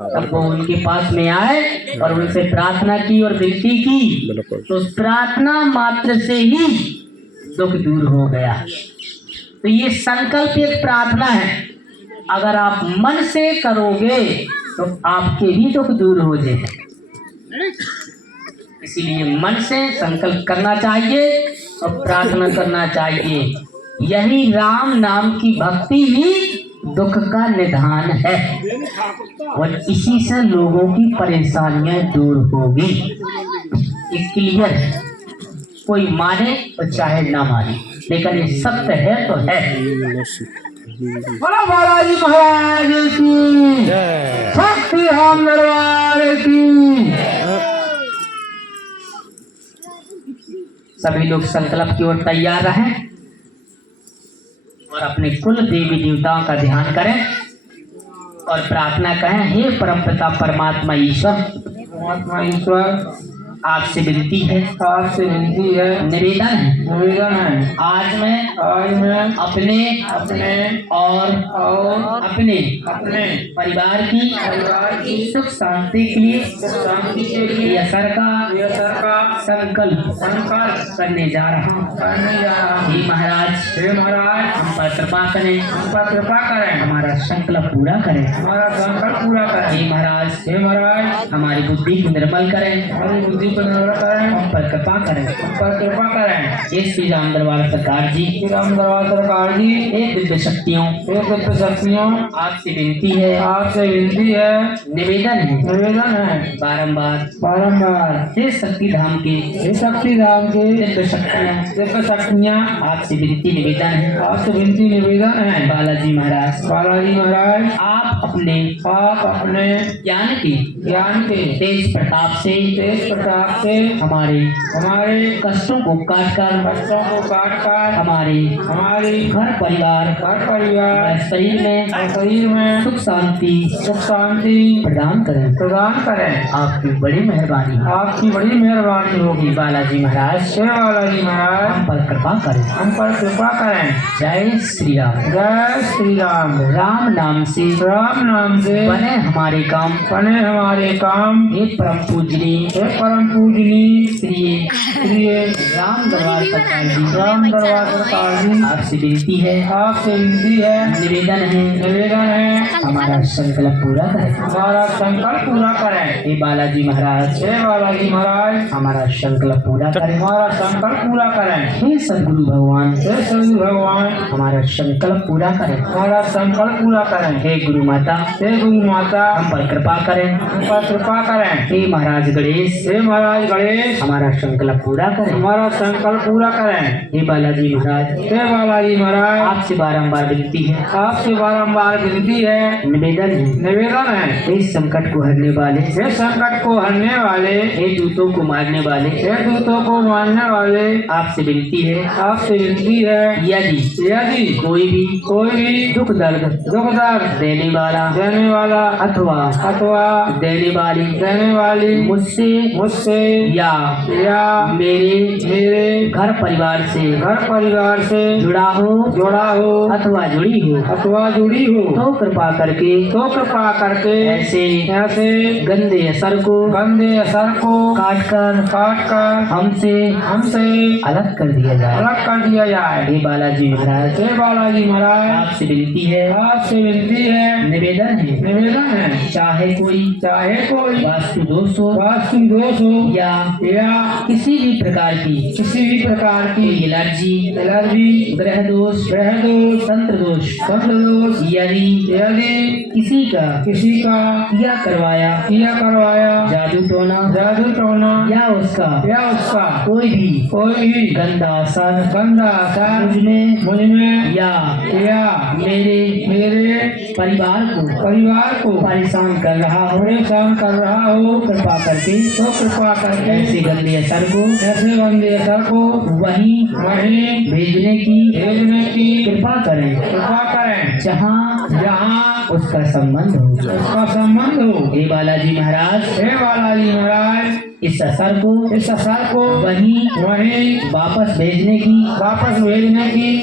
तब वो उनके पास में आए और उनसे प्रार्थना की और विनती की, तो उस प्रार्थना मात्र से ही दुख दूर हो गया। तो ये संकल्प एक प्रार्थना है, अगर आप मन से करोगे तो आपके भी दुख दूर हो जाएंगे। इसीलिए मन से संकल्प करना चाहिए और प्रार्थना करना चाहिए। यही राम नाम की भक्ति ही दुख का निदान है और इसी से लोगों की परेशानियां दूर होगी। क्लियर है, कोई माने और चाहे ना माने, लेकिन ये सत्य है तो है। बोलो बालाजी महाराज की, शक्ति राम दरबार की। सभी लोग संकल्प की ओर तैयार रहें और अपने कुल देवी देवताओं का ध्यान करें और प्रार्थना करें, हे परमपिता परमात्मा ईश्वर, आपसे विनती है, निवेदन है, आज मैं अपने और अपने परिवार की सुख शांति के लिए असर का संकल्प करने जा रहा हूँ। हे महाराज हम पर कृपा करें, हमारा संकल्प पूरा करें। हे महाराज हमारी बुद्धि को निर्मल करें, हम पर कृपा करें। हे श्री राम दरबार सरकार जी, हे दिव्य शक्तियों, आपसे विनती है, निवेदन है, बारंबार हे शक्ति धाम के दिव्य शक्तियाँ, आपसे विनती निवेदन है, बालाजी महाराज आप अपने ज्ञान के तेज प्रताप से हमारे कष्टों को काट कर हमारे घर परिवार शरीर में सुख शांति प्रदान करें। आपकी बड़ी मेहरबानी होगी बालाजी महाराज। हम पर कृपा करें। जय श्री राम। राम नाम से बने हमारे काम। हे परम पूजनी श्री राम दरबार सरकार जी, आपसे विनती है, निवेदन है, हमारा संकल्प पूरा करें। हे बालाजी महाराज हमारा संकल्प पूरा करें। हे सद्गुरु भगवान हमारा संकल्प पूरा करें। हे गुरु माता हम पर कृपा करें। हे महाराज गणेश हमारा संकल्प पूरा करें। हे बालाजी महाराज आपसे बारंबार विनती है, निवेदन है, हे संकट को हरने वाले, हे दूतों को मारने वाले, आपसे विनती है, यदि कोई भी दुख दर्द देने वाला अथवा देने वाली मुझसे या मेरे घर परिवार से जुड़ा हो अथवा जुड़ी हो तो कृपा करके ऐसे गंदे असर को काट कर हमसे अलग कर दिया जाए। हे बालाजी महाराज आपसे विनती है, निवेदन है, चाहे कोई वास्तु दोष हो या किसी भी प्रकार की एलर्जी, ग्रह दोष, तंत्र दोष, यदि किसी का किया करवाया जादू टोना या उसका कोई भी गंदा असर मुझ में या मेरे परिवार को परेशान कर रहा हो, कृपा करके ऐसे गंदे असर को वहीं भेजने की कृपा करें जहाँ उसका संबंध हो। हे बालाजी महाराज इस असर को वहीं वापस भेजने की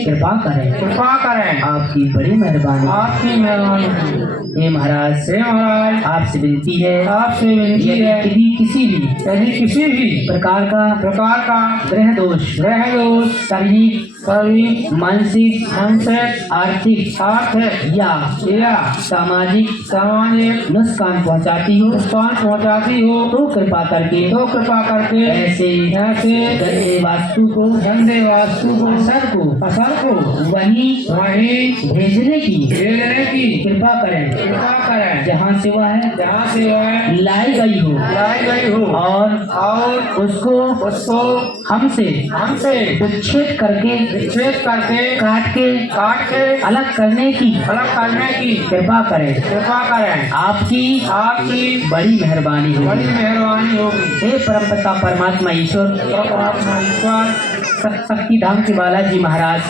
कृपा करें। आपकी बड़ी मेहरबानी। हे महाराज आपसे विनती है यदि किसी भी प्रकार का ग्रह दोष शारीरिक मानसिक आर्थिक या सामाजिक नुकसान पहुंचाती हो तो कृपा करके ऐसे गंदे वास्तु को असर को वहीं भेजने की कृपा करें जहाँ से वह लाई गई हो और उसको हमसे विच्छेद करके काट के अलग करने की कृपा करें। आपकी बड़ी मेहरबानी होगी। हे परमपिता परमात्मा ईश्वर शक्ति धाम के बालाजी महाराज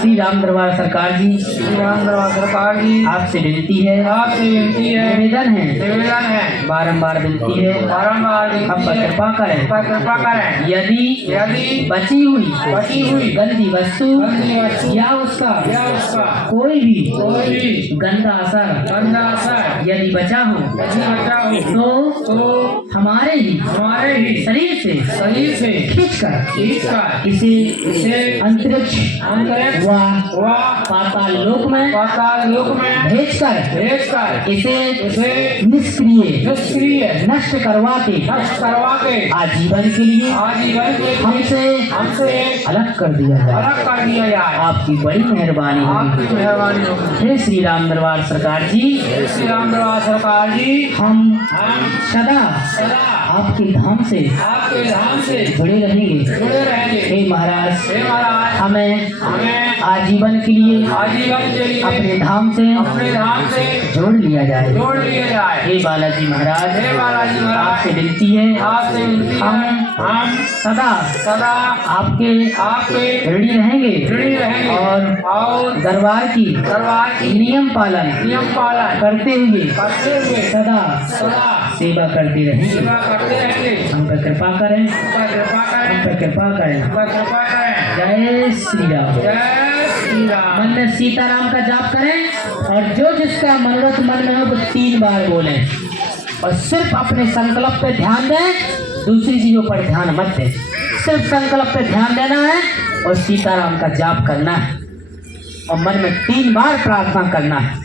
श्री राम दरबार सरकार जी आपसे विनती है निवेदन है बारंबार विनती है अब कृपा करें यदि बची हुई गंदी वस्तु या उसका कोई भी गंदा असर यदि बचा हो तो हमारे ही शरीर से खींचकर इसे अंतरिक्ष व पाताल लोक में भेजकर इसे निष्क्रिय नष्ट करवा के आजीवन के लिए हमसे अलग कर दिया जाए। आपकी बड़ी मेहरबानी होगी। हे श्री राम दरबार सरकार जी हम सदा आपके धाम से जुड़े रहेंगे। हे महाराज हमें आजीवन के लिए अपने धाम से जोड़ लिया जाए। हे बालाजी महाराज आपसे विनती है हम सदा आपके ऋणी रहेंगे और दरबार की नियम पालन करते हुए सदा सेवा करते रहेंगे। हम पर कृपा करें जय श्री राम। मन में सीताराम का जाप करें और जो जिसका मनोरथ मन में हो वो 3 बार बोलें और सिर्फ अपने संकल्प पे ध्यान दें, दूसरी चीजों पर ध्यान मत दें। सिर्फ संकल्प पे ध्यान देना है और सीताराम का जाप करना है और मन में 3 बार प्रार्थना करना है।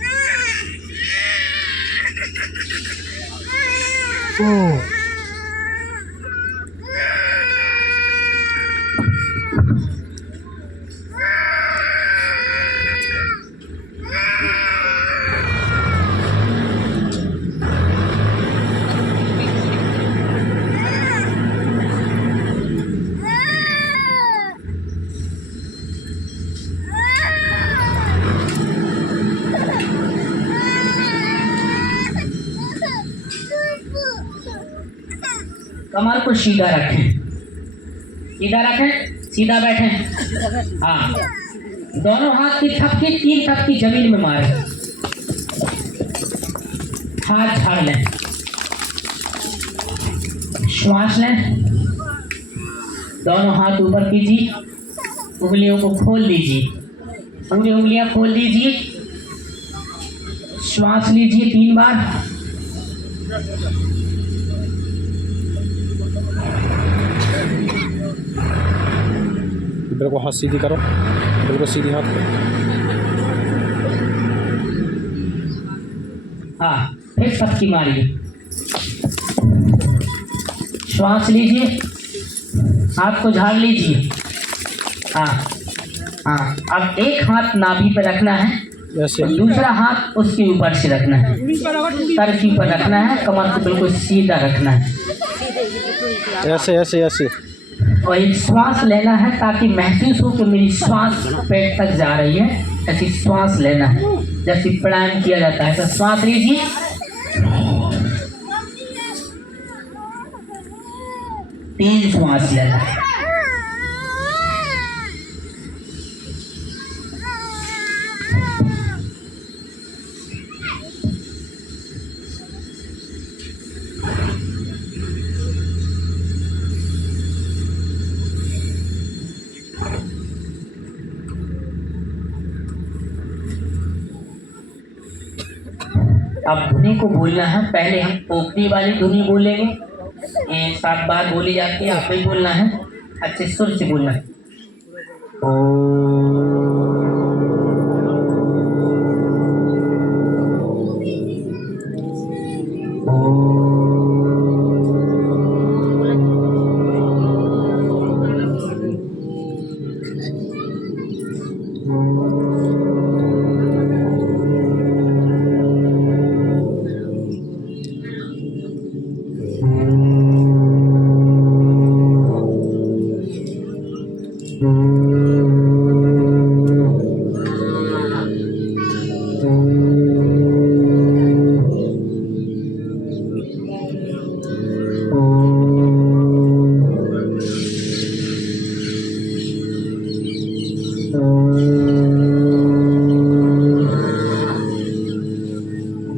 कमर को सीधा रखें, सीधा बैठें। हाँ, दोनों हाथ की थपकी 3 थपकी जमीन में मारें। हाथ झाड़ लें, श्वास लें, दोनों हाथ ऊपर कीजिए, उंगलियों को खोल लीजिए, पूरी उंगलियां खोल लीजिए, श्वास लीजिए 3 बार। बिल्कुल हाथ सीधी करो, बिल्कुल सीधी हाथ करो। हाँ, फिर थपकी मारिए, श्वास लीजिए, हाथ को झाड़ लीजिए। हाँ, अब एक हाथ नाभि पर रखना है और दूसरा हाथ उसके ऊपर से रखना है, सर के ऊपर रखना है, कमर को बिल्कुल सीधा रखना है। ऐसे और एक श्वास लेना है ताकि महसूस हो कि मेरी श्वास पेट तक जा रही है। ऐसी श्वास लेना है जैसे प्राणायाम किया जाता है। तो श्वास लीजिए, तीन श्वास लेना है। अब धुनी को बोलना है। पहले हम पोपड़ी वाली धुनी बोलेंगे, 7 बार बोली जाती है, आप ही बोलना है, अच्छे सुर से बोलना है।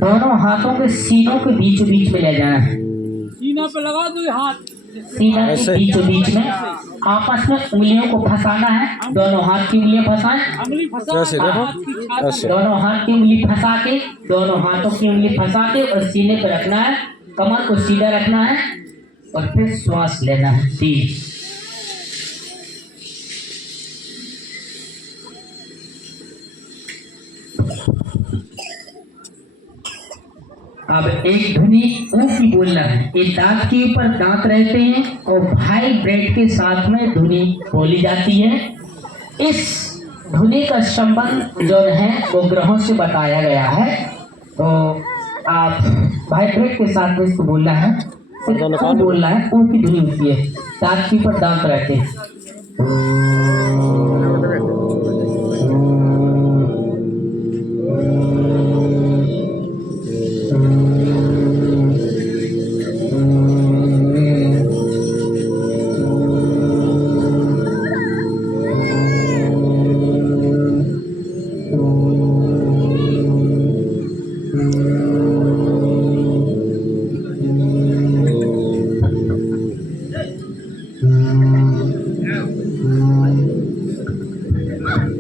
दोनों हाथों के सीनों के बीचों बीच में ले जाना है। सीना पे लगा दो हाथ, सीना के ऐसे? बीचों बीच में आपस में उंगलियों को फंसाना है। दोनों हाथ की उंगलियां फंसाएं, अंगुली फंसा ऐसे देखो, हाथ की छाती ऐसे। दोनों हाथ की उंगली फंसा के, दोनों हाथों की उंगली फंसा के और सीने पर रखना है, कमर को सीधा रखना है और फिर श्वास लेना है 3। अब एक धुनी ऊ की बोलना है। ये दांत के ऊपर दांत रहते हैं और वाइब्रेट के साथ में धुनी बोली जाती है। इस धुनी का संबंध जो है वो ग्रहों से बताया गया है। तो आप वाइब्रेट के साथ में इसको बोलना है, सिर्फ ऊ बोलना है। ऊ की धुनी होती है, दांत के ऊपर दांत रहते हैं।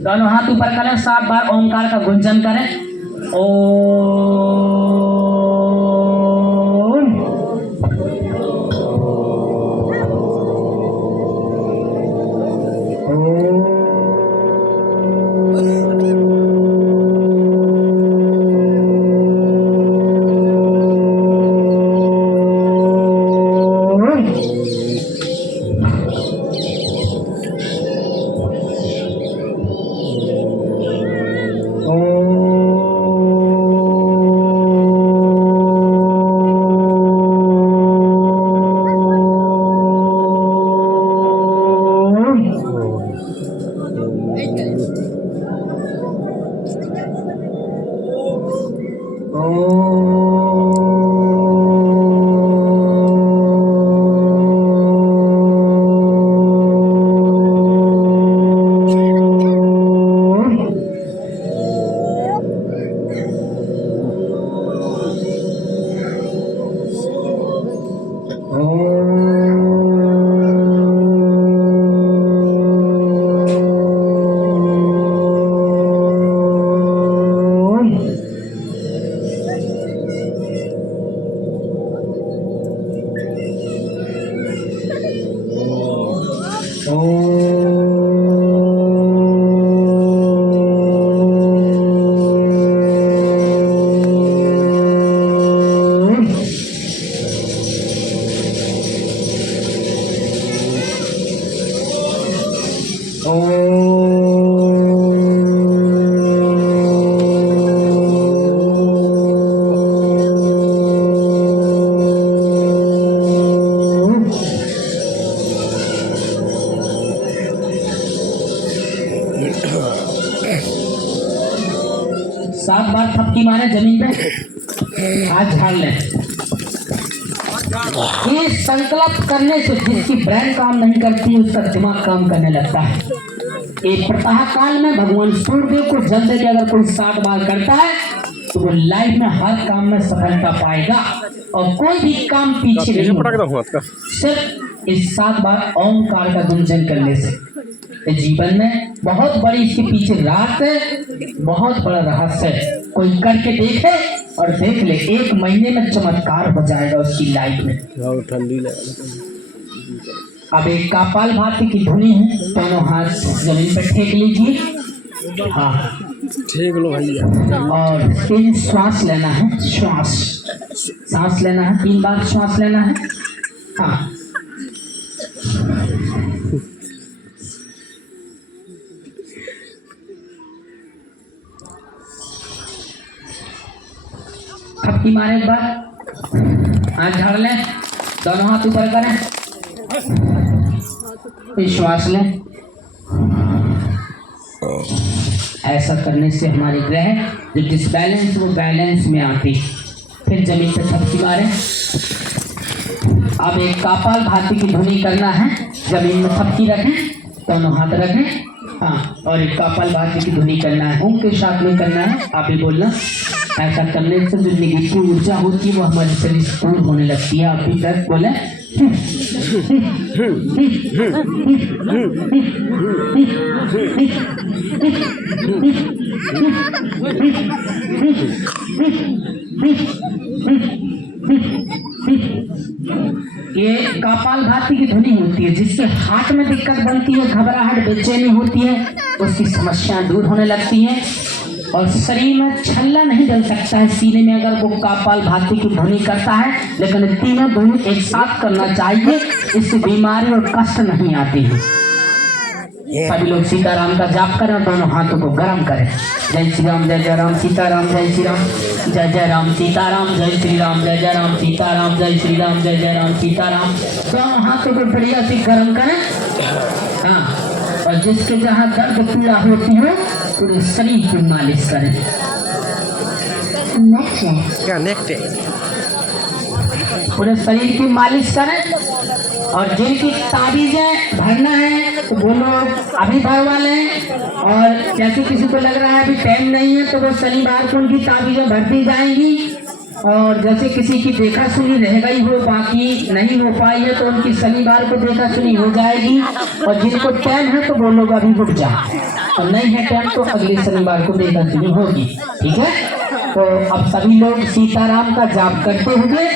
दोनों हाथ ऊपर करें, 7 बार ओंकार का गुंजन करें। ओम। सात बार थपकी मारे जमीन पे, हाथ झाड़ लें। ये संकल्प करने से जिसकी ब्रेन काम नहीं करती उसका दिमाग काम करने लगता है। एक प्रातः काल में भगवान सूर्यदेव को जल दे के अगर कोई 7 बार करता है तो वो लाइफ में हर काम में सफलता पाएगा और कोई भी काम पीछे नहीं होगा। सिर्फ इस 7 बार ओंकार का गुंजन करने से तो जीवन में बहुत बड़ी इसके पीछे रात है, बहुत बड़ा रहस्य है। कोई करके देखे और देख ले, 1 महीने में चमत्कार हो जाएगा उसकी लाइफ में। ठंडी अब एक कपाल भाती की धुनी है, दोनों हाथ जमीन पर ठेक लीजिए। हाँ, ठीक लो भैया। और 3 श्वास लेना है, सांस लेना है, 3 बार श्वास लेना है। हाँ, थपकी मारे एक बार, हाथ झाड़ लें, दोनों हाथ ऊपर करें, फिर श्वास लें। ऐसा करने से हमारे ग्रह जो डिसबैलेंस वो बैलेंस में आती। फिर जमीन पर थपकी मारें। अब एक कपाल भाती की धुनी करना है, जमीन में थपकी रखें, दोनों हाथ रखें। हाँ, और एक कपाल भाती की धुनी करना है, ओम के साथ में करना है, आप ही बोलना। ऐसा करने से जो नेगेटिव ऊर्जा होती है वो हमारे शरीर से दूर होने लगती है। आप भी दर्द बोले। ये कपाल भाती की ध्वनि होती है, जिसके हार्ट में दिक्कत बनती है, घबराहट बेचैनी होती है, उसकी समस्याएं दूर होने लगती हैं और शरीर में छल्ला नहीं जल सकता है सीने में अगर वो कपाल भाती की ध्वनि करता है। लेकिन तीनों ध्वनि एक साथ करना चाहिए, इससे बीमारी और कष्ट नहीं आती है। सभी लोग सीताराम का जाप करें और दोनों हाथों को गर्म करें। जय श्री राम, जय जय राम, सीताराम, जय श्री राम, जय जय राम, सीताराम, जय श्री राम, जय जय राम, सीताराम, जय श्री राम, जय जय राम, सीताराम। दोनों हाथों को बढ़िया से गर्म करें। हाँ, और जिसके जहाँ दर्द पीड़ा होती हो पूरे शरीर की मालिश करें। क्या नेक्स्ट पूरे शरीर की मालिश करें। और जिनकी ताबीजें भरना है तो वो लोग अभी भरवा लें। और जैसे किसी को लग रहा है अभी टाइम नहीं है तो वो शनिवार को उनकी ताबीजें भरती जाएंगी। और जैसे किसी की देखा सुनी रह गई हो, बाकी नहीं हो पाई है, तो उनकी शनिवार को देखा सुनी हो जाएगी। और जिनको टाइम है तो वो लोग अभी रुक जाए, और नहीं है टाइम तो अगले शनिवार को देखा सुनी होगी। ठीक है, तो अब सभी लोग सीताराम का जाप करते हुए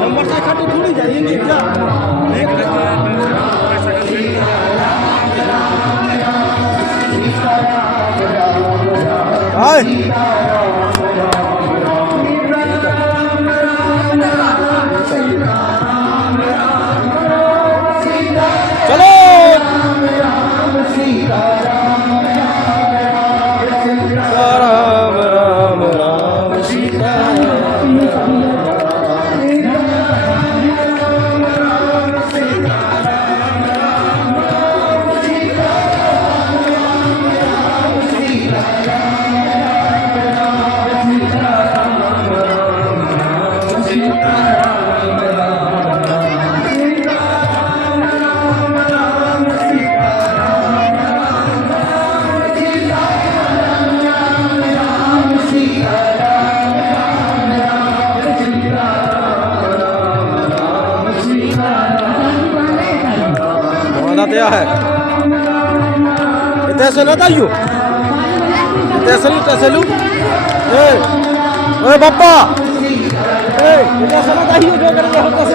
नंबर से खाती थोड़ी जाएगी क्या? क्या है इतना ना दाइयो इतना ए बापा ए इतना ना दाइयो जो कर रहा होता से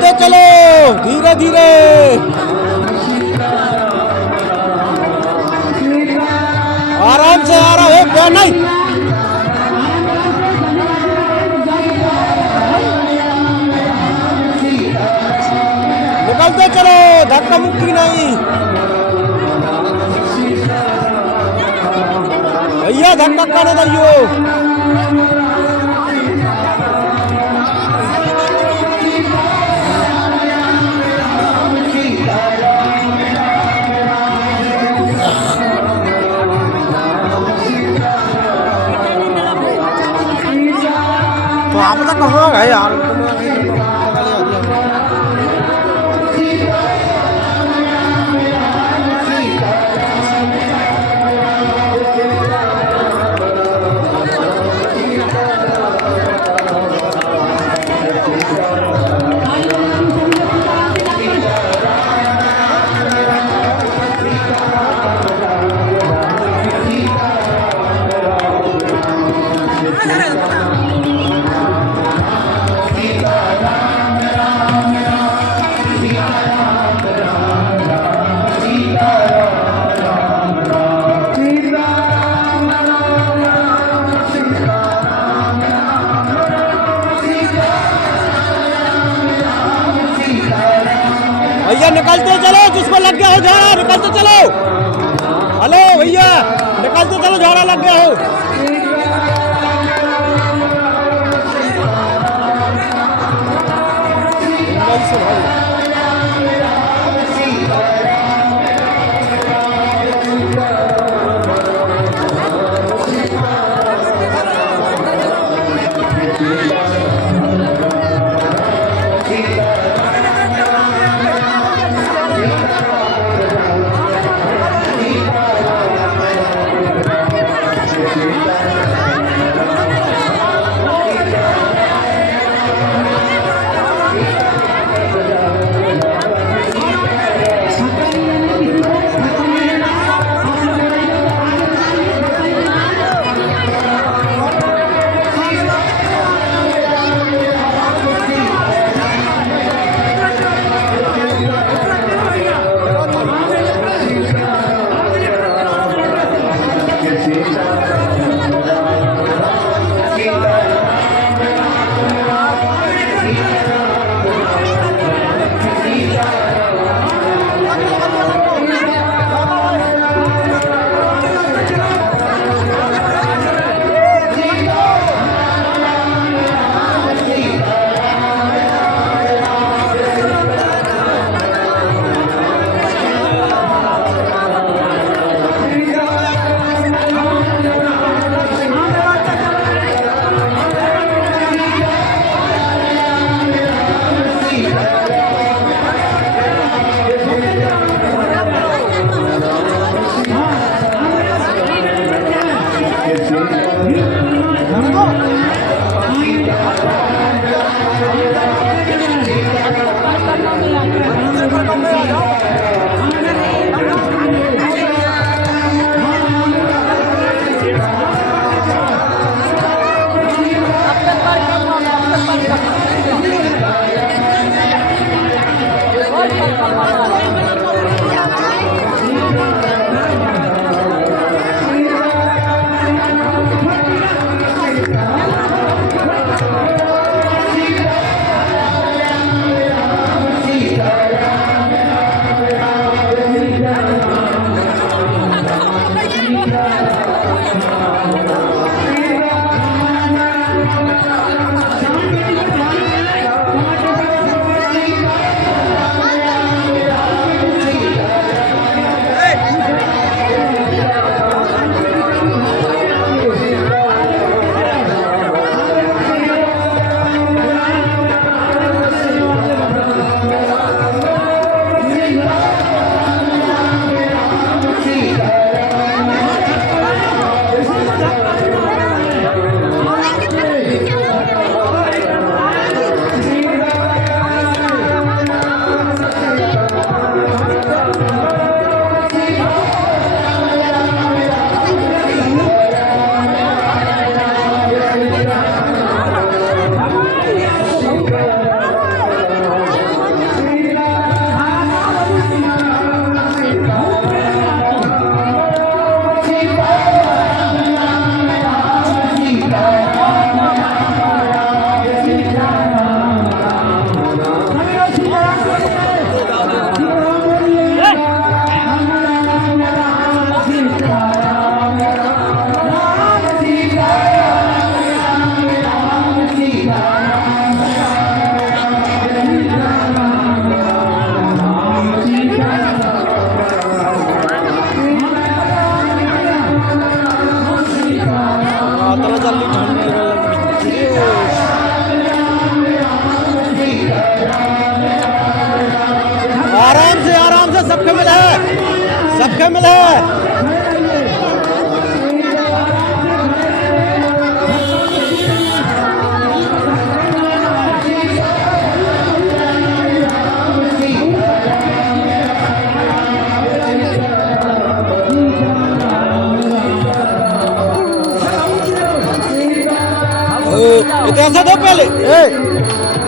निकलते चलो धीरे धीरे। आराम से आ रहा है क्या नहीं। निकलते चलो धक्का मुक्की नहीं भैया, धक्का करने दइयो। तो आप तक कहाँ गए यार? भैया निकलते चलो, जिसको लग गया हो झाड़ा निकलते चलो। हेलो भैया निकलते चलो, झाड़ा लग गया हो। लिखे मिले इतिहास दो पहले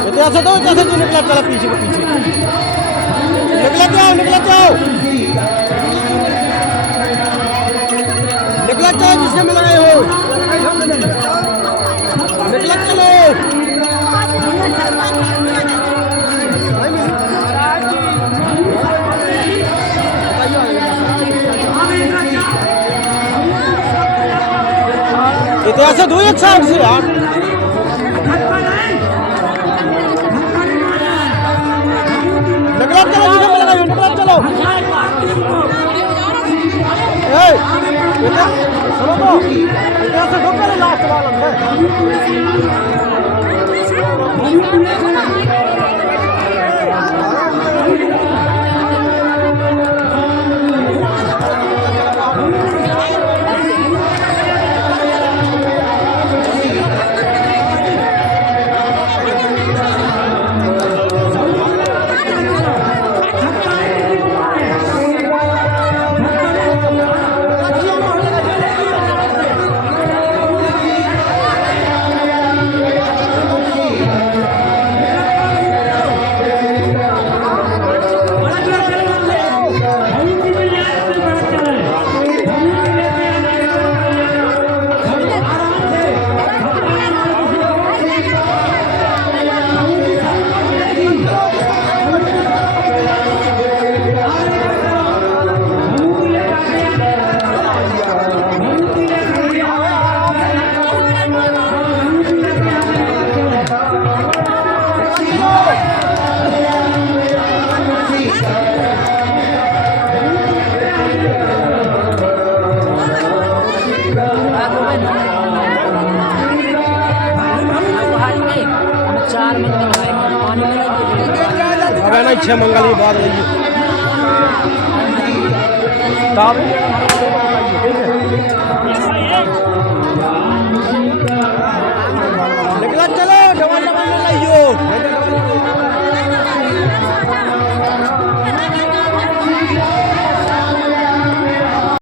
इतिहास दो इतिहास जो निकला चला पीछे के पीछे निकला जाओ जिससे में लगाए हो निकला चलो इतिहास दो एक साइड से यार निकला चलो जिससे में लगाए हो निकला चलो सुनो तो इतिहास दो पहले लास्ट वाला है अब है ना इच्छा मंगल की बात रही है